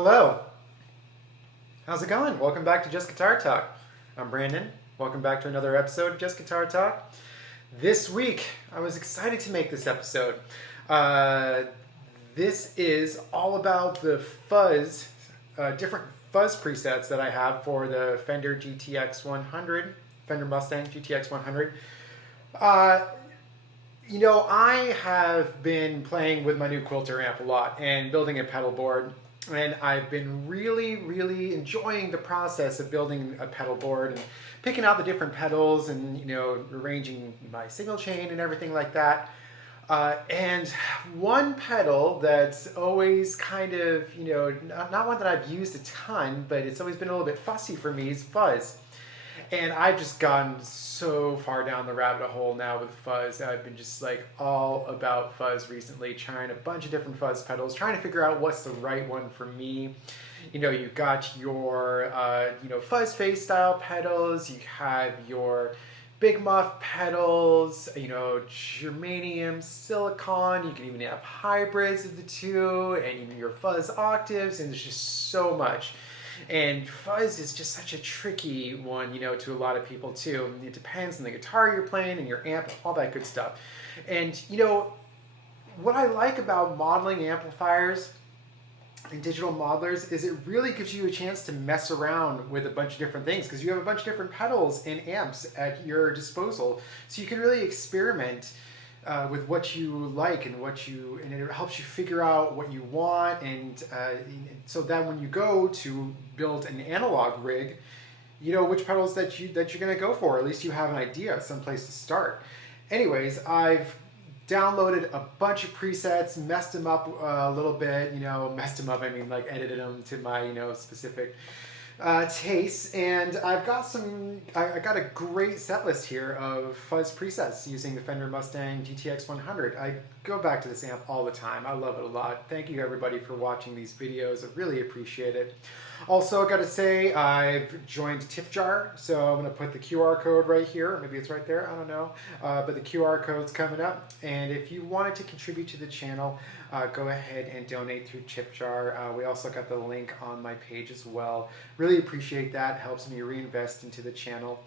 Hello. How's it going? Welcome back to Just Guitar Talk. I'm Brandon. Welcome back to another episode of Just Guitar Talk. This week, I was excited to make this episode. This is all about the fuzz, different fuzz presets that I have for the Fender GTX100, Fender Mustang GTX100. I have been playing with my new Quilter amp a lot and building a pedal board. And I've been really enjoying the process of building a pedal board and picking out the different pedals and, arranging my signal chain and everything like that. And one pedal that's always kind of, not one that I've used a ton, but it's always been a little bit fussy for me is fuzz. And I've just gone so far down the rabbit hole now with fuzz. I've been just like all about fuzz recently, trying a bunch of different fuzz pedals, trying to figure out what's the right one for me. You've got your, fuzz face style pedals, you have your big muff pedals, germanium, silicon, you can even have hybrids of the two, and your fuzz octaves, and there's just so much. And fuzz is just such a tricky one, to a lot of people too. It depends on the guitar you're playing and your amp, all that good stuff. And, what I like about modeling amplifiers and digital modelers is it really gives you a chance to mess around with a bunch of different things because you have a bunch of different pedals and amps at your disposal. So you can really experiment with what you like and and it helps you figure out what you want, and so that when you go to build an analog rig, you know which pedals that you're going to go for. At least you have an idea, someplace to start. Anyways, I've downloaded a bunch of presets, messed them up a little bit. Messed them up, I mean like edited them to my specific tastes, and I've got I got a great set list here of fuzz presets using the Fender Mustang GTX100. I go back to this amp all the time. I love it a lot. Thank you everybody for watching these videos. I really appreciate it. Also, I gotta say, I've joined TipJar, so I'm gonna put the QR code right here. Maybe it's right there, I don't know. But the QR code's coming up, and if you wanted to contribute to the channel, go ahead and donate through TipJar. We also got the link on my page as well. Really appreciate that. It helps me reinvest into the channel.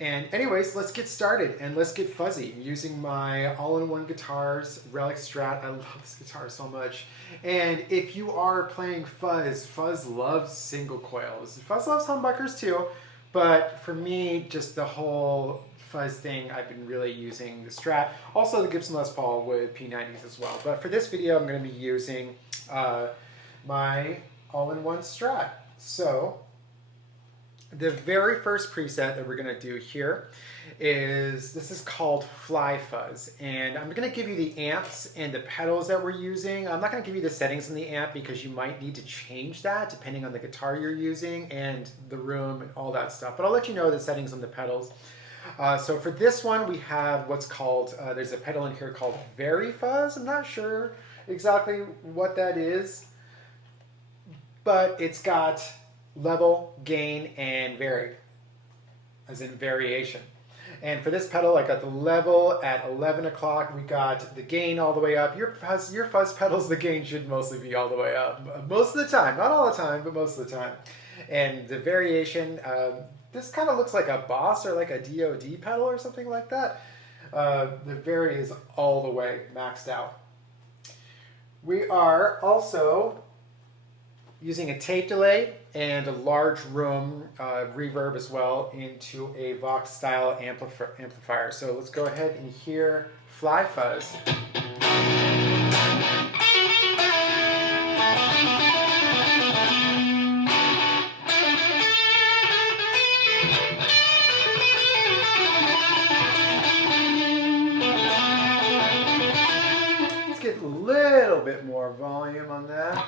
And anyways, let's get started and let's get fuzzy. I'm using my all-in-one guitars, Relic Strat. I love this guitar so much. And if you are playing fuzz, fuzz loves single coils. Fuzz loves humbuckers too, but for me, just the whole fuzz thing, I've been really using the Strat. Also the Gibson Les Paul with P90s as well. But for this video, I'm going to be using my all-in-one Strat. So the very first preset that we're going to do here this is called Fly Fuzz, and I'm going to give you the amps and the pedals that we're using. I'm not going to give you the settings in the amp because you might need to change that depending on the guitar you're using and the room and all that stuff, but I'll let you know the settings on the pedals. So for this one, we have what's called, there's a pedal in here called Very Fuzz. I'm not sure exactly what that is, but it's got level, gain, and vary, as in variation. And for this pedal, I got the level at 11 o'clock. We got the gain all the way up. Your fuzz pedals, the gain should mostly be all the way up. Most of the time, not all the time, but most of the time. And the variation, this kind of looks like a Boss or like a DOD pedal or something like that. The vary is all the way maxed out. We are also using a tape delay and a large room reverb as well into a Vox style amplifier. So let's go ahead and hear Fly Fuzz. Let's get a little bit more volume on that.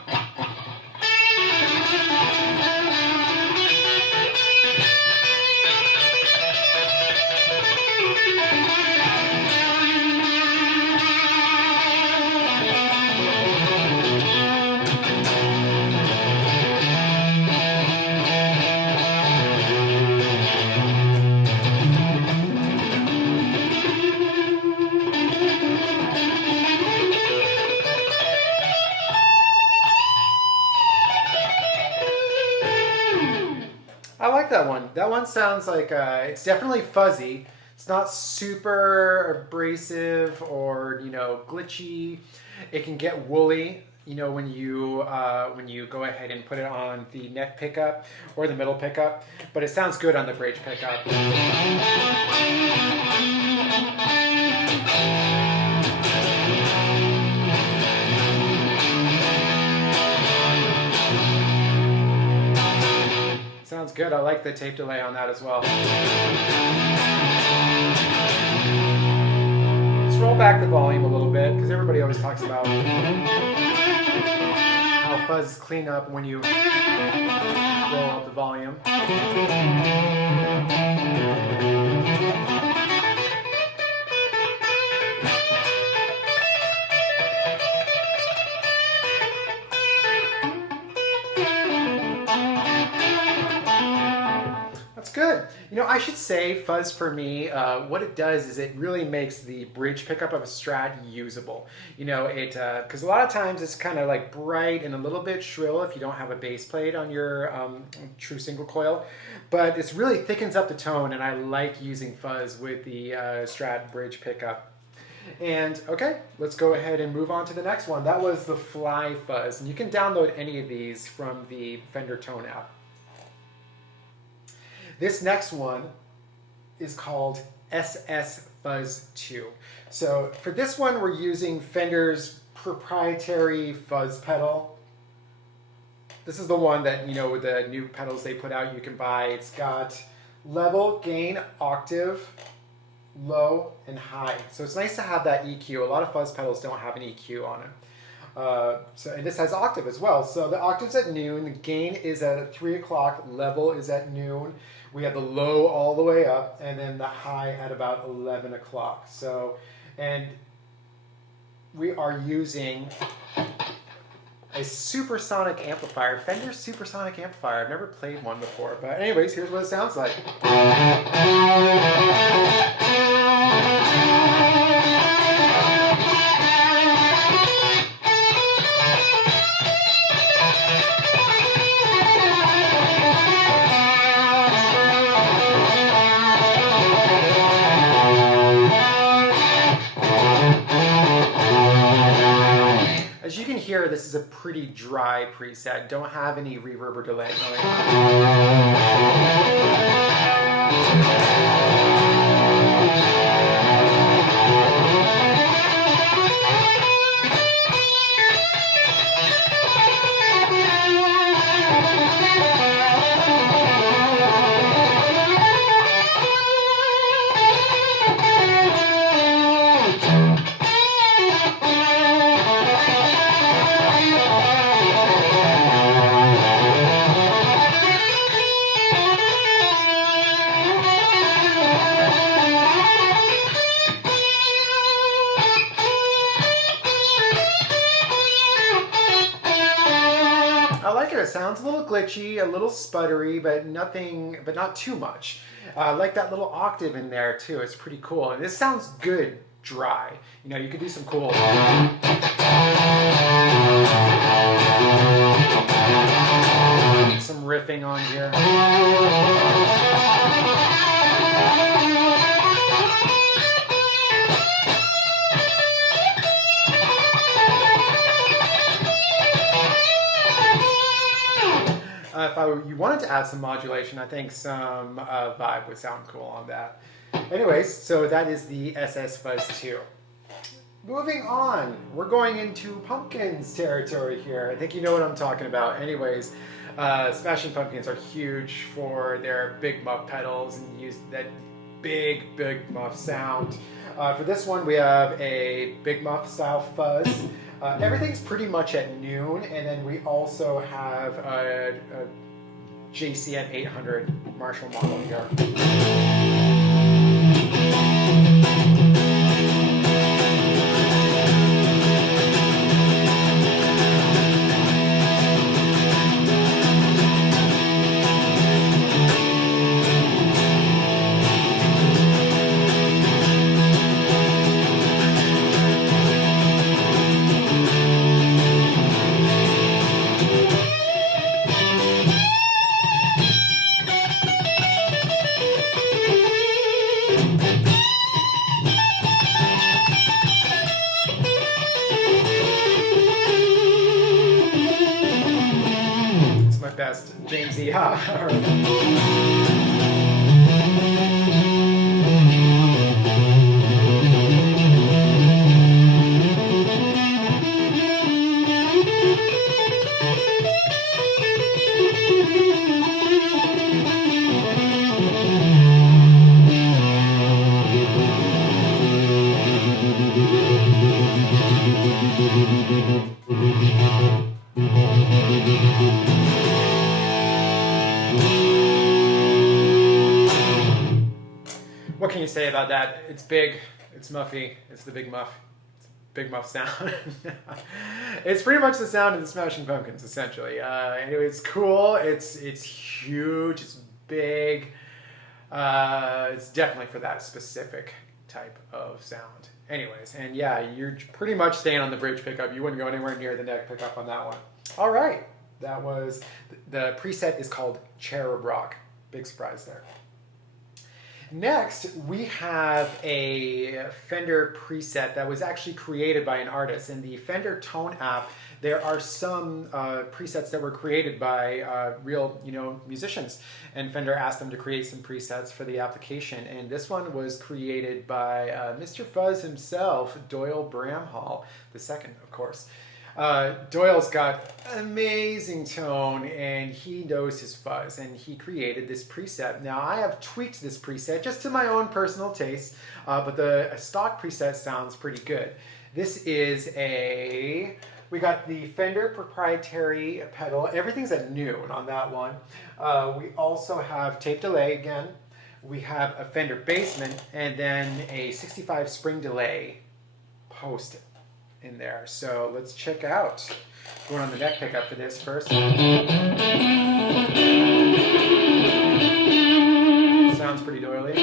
I like that one. That one sounds like it's definitely fuzzy. It's not super abrasive or, you know, glitchy. It can get woolly, you know, when you go ahead and put it on the neck pickup or the middle pickup. But it sounds good on the bridge pickup. Sounds good. I like the tape delay on that as well. Let's roll back the volume a little bit, because everybody always talks about how fuzz clean up when you roll up the volume. Good. You know, I should say fuzz for me, what it does is it really makes the bridge pickup of a Strat usable. You know, because a lot of times it's kind of like bright and a little bit shrill if you don't have a bass plate on your true single coil, but it really thickens up the tone, and I like using fuzz with the Strat bridge pickup. And okay, let's go ahead and move on to the next one. That was the Fly Fuzz, and you can download any of these from the Fender Tone app. This next one is called SS Fuzz 2. So for this one, we're using Fender's proprietary fuzz pedal. This is the one that, you know, with the new pedals they put out, you can buy. It's got level, gain, octave, low, and high. So it's nice to have that EQ. A lot of fuzz pedals don't have an EQ on it. And this has octave as well. So the octave's at noon, the gain is at 3 o'clock, level is at noon. We have the low all the way up, and then the high at about 11 o'clock. So, and we are using a supersonic amplifier, Fender supersonic amplifier. I've never played one before, but anyways, here's what it sounds like. As you can hear, this is a pretty dry preset. Don't have any reverb or delay going It sounds a little glitchy, a little sputtery, but not too much. I like that little octave in there too. It's pretty cool. And this sounds good dry. You know, you could do some cool. Some riffing on here. If you wanted to add some modulation, I think some vibe would sound cool on that. Anyways, so that is the SS Fuzz 2. Moving on, we're going into Pumpkins territory here. I think you know what I'm talking about. Anyways, Smashing Pumpkins are huge for their big muff pedals and use that big muff sound. For this one, we have a big muff style fuzz. Everything's pretty much at noon, and then we also have a JCM 800 Marshall model here. best Jamesy. What can you say about that? It's big, it's muffy, it's the big muff. It's a big muff sound. It's pretty much the sound of the Smashing Pumpkins, essentially. Anyway, it's cool, it's huge, it's big. It's definitely for that specific type of sound. Anyways, and yeah, you're pretty much staying on the bridge pickup. You wouldn't go anywhere near the neck pickup on that one. All right, that was, the preset is called Cherub Rock. Big surprise there. Next, we have a Fender preset that was actually created by an artist. In the Fender Tone app, there are some presets that were created by real, musicians. And Fender asked them to create some presets for the application. And this one was created by Mr. Fuzz himself, Doyle Bramhall, the second, of course. Doyle's got amazing tone and he knows his fuzz, and he created this preset. Now I have tweaked this preset just to my own personal taste, but the stock preset sounds pretty good. This is we got the Fender proprietary pedal. Everything's at noon on that one. We also have tape delay again. We have a Fender basement and then a 65 spring delay post in there. So let's check out. Going on the neck pickup for this first. Sounds pretty doily.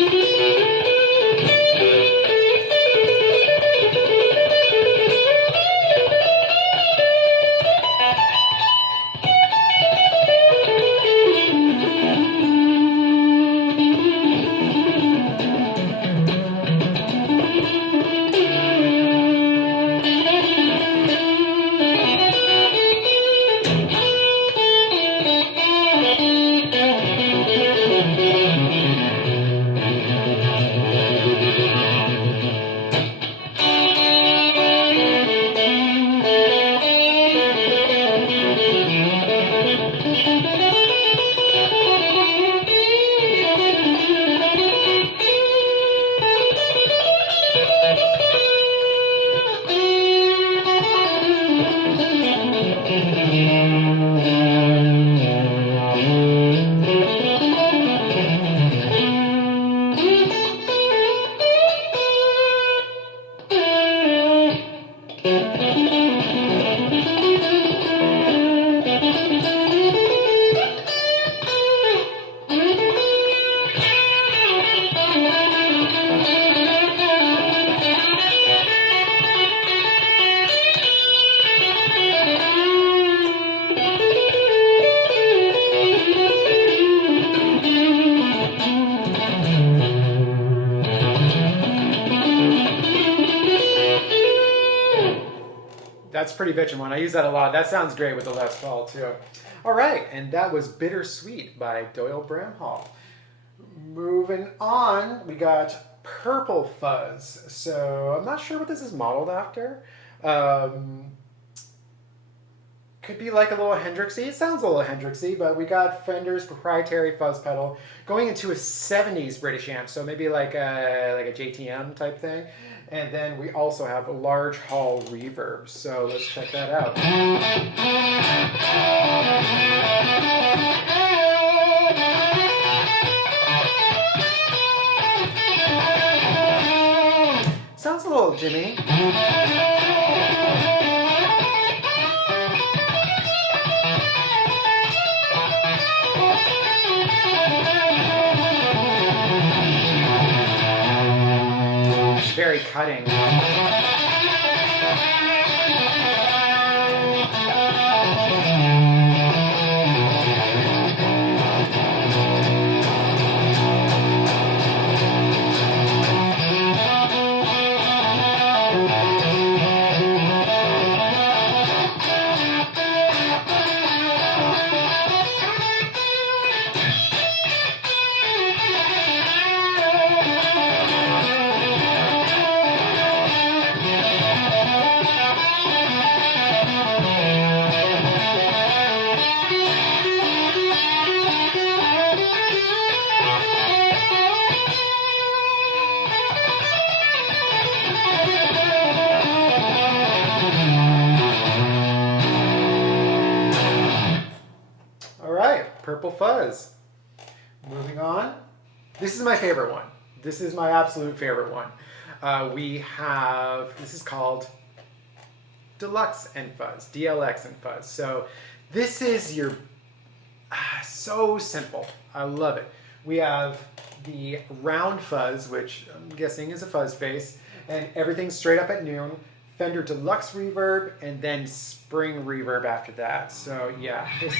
That's pretty bitchin' one. I use that a lot. That sounds great with the Les Paul too. All right, and that was Bittersweet by Doyle Bramhall. Moving on, we got Purple Fuzz. So I'm not sure what this is modeled after. Could be like a little Hendrixy. It sounds a little Hendrixy, but we got Fender's proprietary fuzz pedal going into a 70s British amp, so maybe like a JTM type thing. And then we also have a large hall reverb, so let's check that out. Sounds a little Jimmy. Very cutting. Purple Fuzz. Moving on. This is my favorite one. This is my absolute favorite one. This is called Deluxe and Fuzz, DLX and Fuzz. So this is your, so simple. I love it. We have the round fuzz, which I'm guessing is a fuzz face, and everything's straight up at noon. Fender Deluxe reverb, and then spring reverb after that. So yeah, this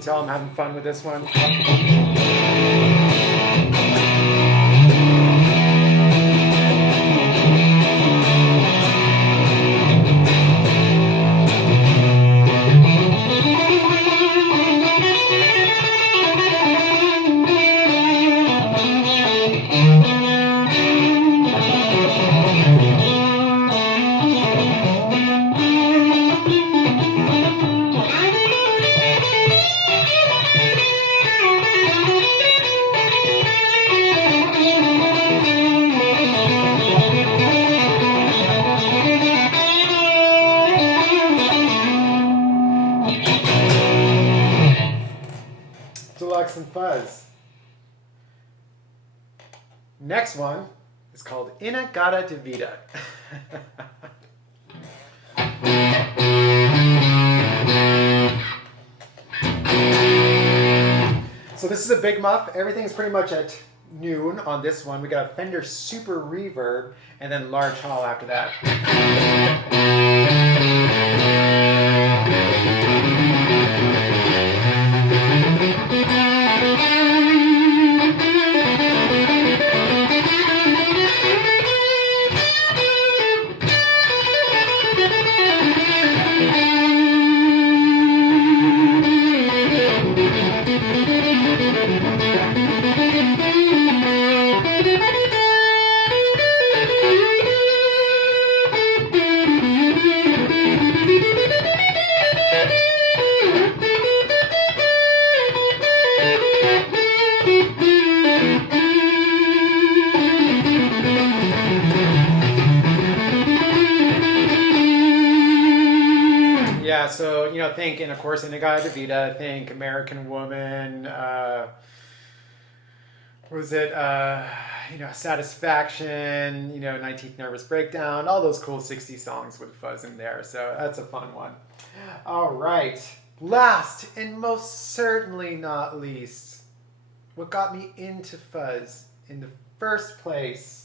tell I'm having fun with this one. Deluxe and Fuzz. Next one is called In-a-Gadda-Da-Vida. So this is a big muff. Everything's pretty much at noon on this one. We got a Fender Super Reverb and then large hall after that. Yeah, so, you know, think, and of course, In-a-Gadda-Da-Vida, think American Woman, you know, Satisfaction, you know, 19th Nervous Breakdown, all those cool 60s songs with fuzz in there. So that's a fun one. All right. Last and most certainly not least, what got me into fuzz in the first place.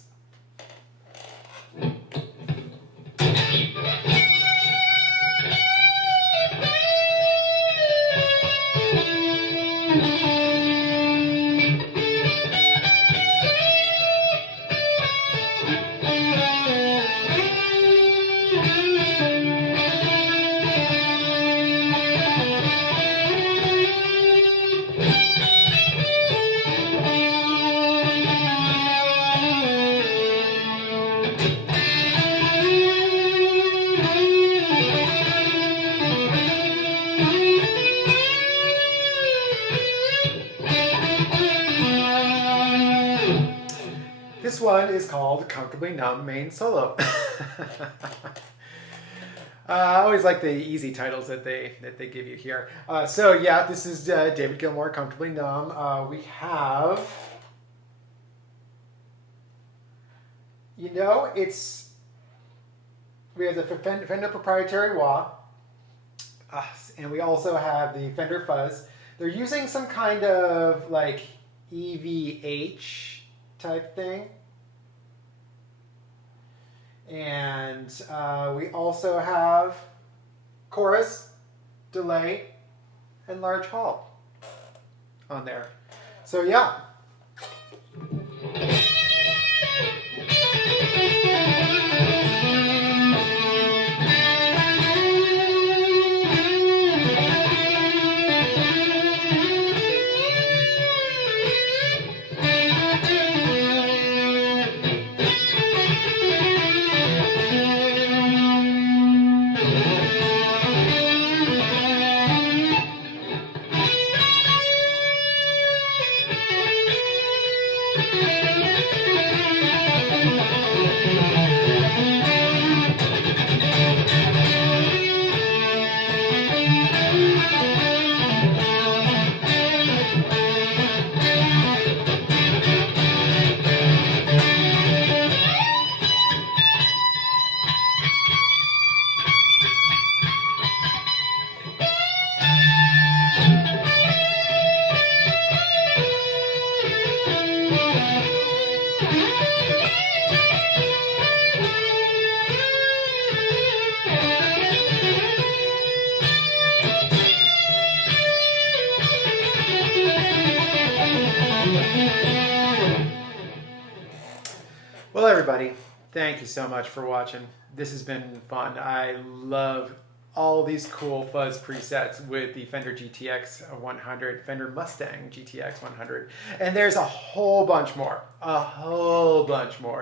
This one is called Comfortably Numb Main Solo. I always like the easy titles that they give you here. So yeah, this is David Gilmour, Comfortably Numb. We have, you know, it's We have the Fender proprietary wah, and we also have the Fender Fuzz. They're using some kind of like EVH type thing. And we also have chorus, delay, and large hall on there. So yeah. Well, everybody, thank you so much for watching. This has been fun. I love all these cool fuzz presets with the Fender GTX100, Fender Mustang GTX100. And there's a whole bunch more,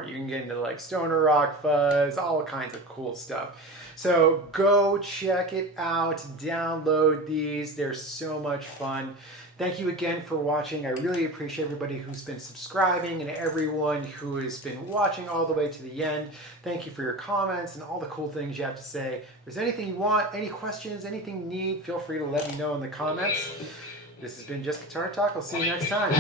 You can get into like stoner rock fuzz, all kinds of cool stuff. So go check it out, download these. They're so much fun. Thank you again for watching. I really appreciate everybody who's been subscribing and everyone who has been watching all the way to the end. Thank you for your comments and all the cool things you have to say. If there's anything you want, any questions, anything you need, feel free to let me know in the comments. This has been Just Guitar Talk. I'll see you next time.